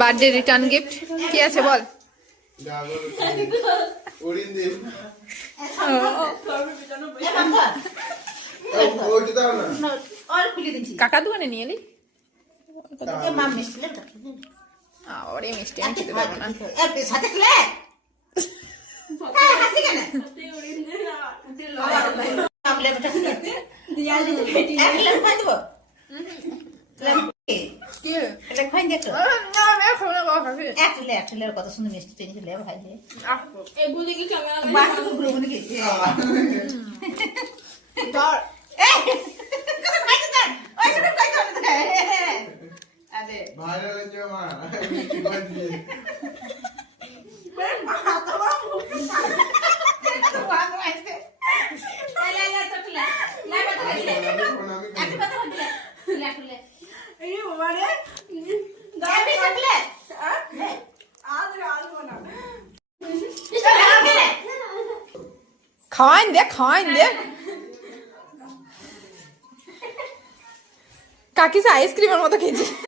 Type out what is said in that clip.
Birthday return gift কি আছে বল? কাকা দোকানে নিয়ে এলি? ওরে মিষ্টি আমি খেতে পারবো না। কত সুন্দর মিষ্টি ট্রেন খেলে ভাই খাওয়াইন দে খাওয়াইন দে। কাকি আইসক্রিমের মতো খেয়েছি।